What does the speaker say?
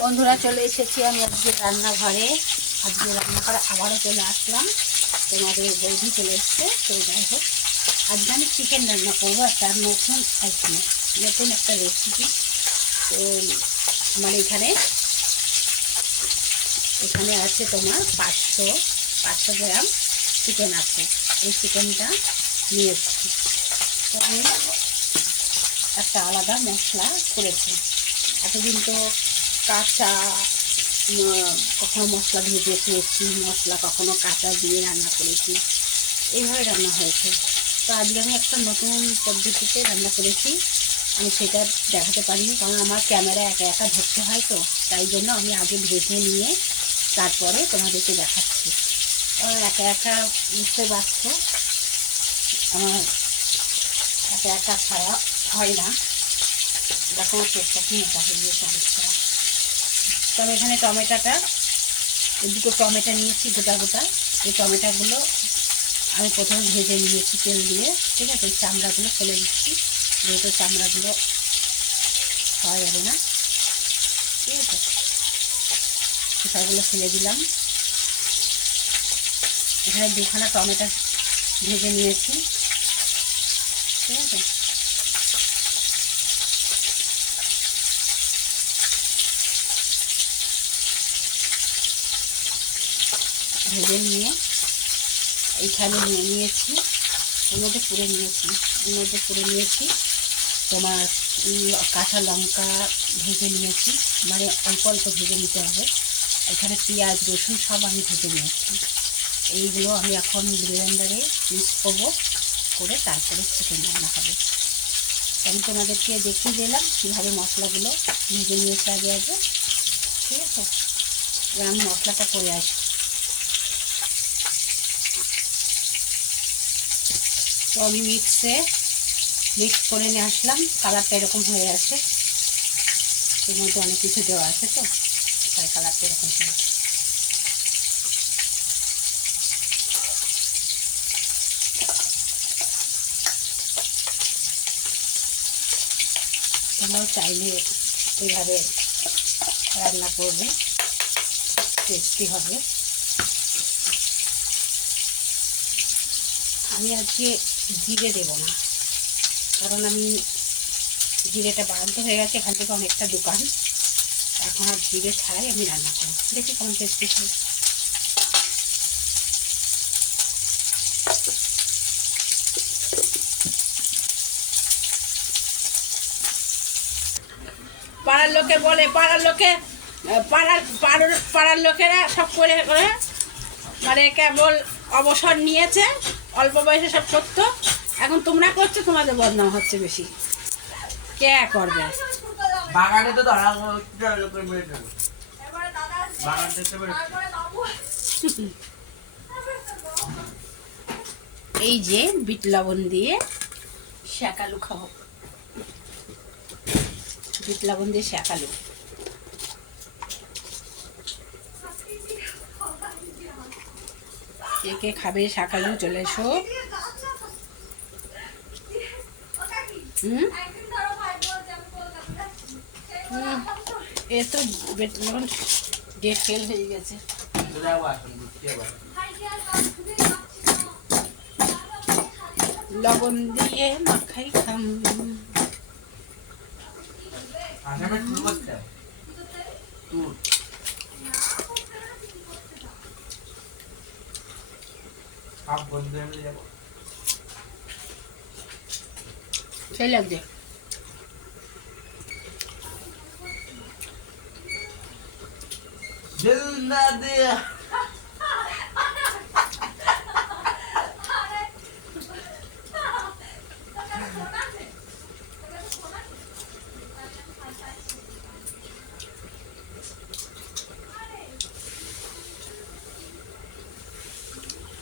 বন্ধুরা, চলে এসেছি আমি আজকে রান্নাঘরে। আজকে রান্না করে আবারও চলে আসলাম। তোমাদের বৌদি চলে এসছে। তো যাই হোক, আজকে আমি চিকেন রান্না করবো, একটা নতুন আইটেম, নতুন একটা রেসিপি। তো আমার এখানে আছে তোমার 500 গ্রাম চিকেন আছে। এই চিকেনটা নিয়ে এসেছি। তো আমি একটা আলাদা মশলা করেছি। এতদিন তো কাঁচা কখনো মশলা ভেজে খেয়েছি, মশলা কখনো কাঁচা দিয়ে রান্না করেছি, এইভাবে রান্না হয়েছে। তো আজকে আমি একটা নতুন পদ্ধতিতে রান্না করেছি। আমি সেটা দেখাতে পারিনি, কারণ আমার ক্যামেরা একা একা ধরতে হয়, তো তাই জন্য আমি আগে ভেজে নিয়ে তারপরে তোমাদেরকে দেখাচ্ছি। একা একা বুঝতে পারছো, আমার একা একা ছাড়া হয় না। দেখো আমার চেষ্টা কি মোটা হয়ে গিয়েছে অবস্থা। তো আমি এখানে দুটো টমেটো নিয়েছি গোটা গোটা। এই টমেটোগুলো আমি প্রথমে ভেজে নিয়েছি তেল দিয়ে, ঠিক আছে। এই চামড়াগুলো ফেলে দিচ্ছি, যেহেতু চামড়াগুলো খাওয়া যাবে না, ঠিক আছে। খোসাগুলো ফেলে দিলাম। এখানে দুখানা টমেটো ভেজে নিয়েছি, ঠিক আছে। ভেজে নিয়ে এইখানে নিয়েছি, এর মধ্যে পুড়ে নিয়েছি তোমার কাঁচা লঙ্কা ভেজে নিয়েছি, মানে অল্প অল্প ভেজে নিতে হবে। এখানে পেঁয়াজ রসুন সব আমি ভেজে নিয়েছি। এইগুলো আমি এখন ব্লেন্ডারে মিক্স করবো, করে তারপরে চিকেন রান্না হবে। আমি তোমাদেরকে দেখিয়ে দিলাম কীভাবে মশলাগুলো ভেজে নিয়েছি আগে, ঠিক আছে। এবার আমি মশলাটা করে আসি। তো আমি মিক্স করে নিয়ে আসলাম। কালারটা এরকম হয়ে আছে, এর মধ্যে অনেক কিছু দেওয়া আছে, তো তাই কালারটা এরকম হয়ে আছে। তোমরাও চাইলে এইভাবে রান্না করবে, টেস্টি হবে। আমি আজকে জিরে দেবো না, কারণ আমি জিরেটা বাড়ান্ত হয়ে গেছে, এখান থেকে অনেকটা দোকান। এখন আর জিরে ছাড়াই আমি রান্না করবো, দেখি কেমন টেস্টি হয়। পাড়ার লোকে বলে, পাড়ার লোকেরা সব করে মানে কেবল অবসর নিয়েছে, অল্প বয়সে সব করতো। এখন তোমরা করছো, তোমাদের বদনাম হচ্ছে বেশি। কে করবে? বাগানে তো এই যে বিট লবণ দিয়ে শাকালু খাবো, বিট লবণ দিয়ে শাকালু। কে কে খাবে শাকালু? চলে এসো। এ তো ডেট ফেল হয়ে গেছে। লবণ দিয়ে মাখাই খাম। সেই লাগছে। दिल ना दिया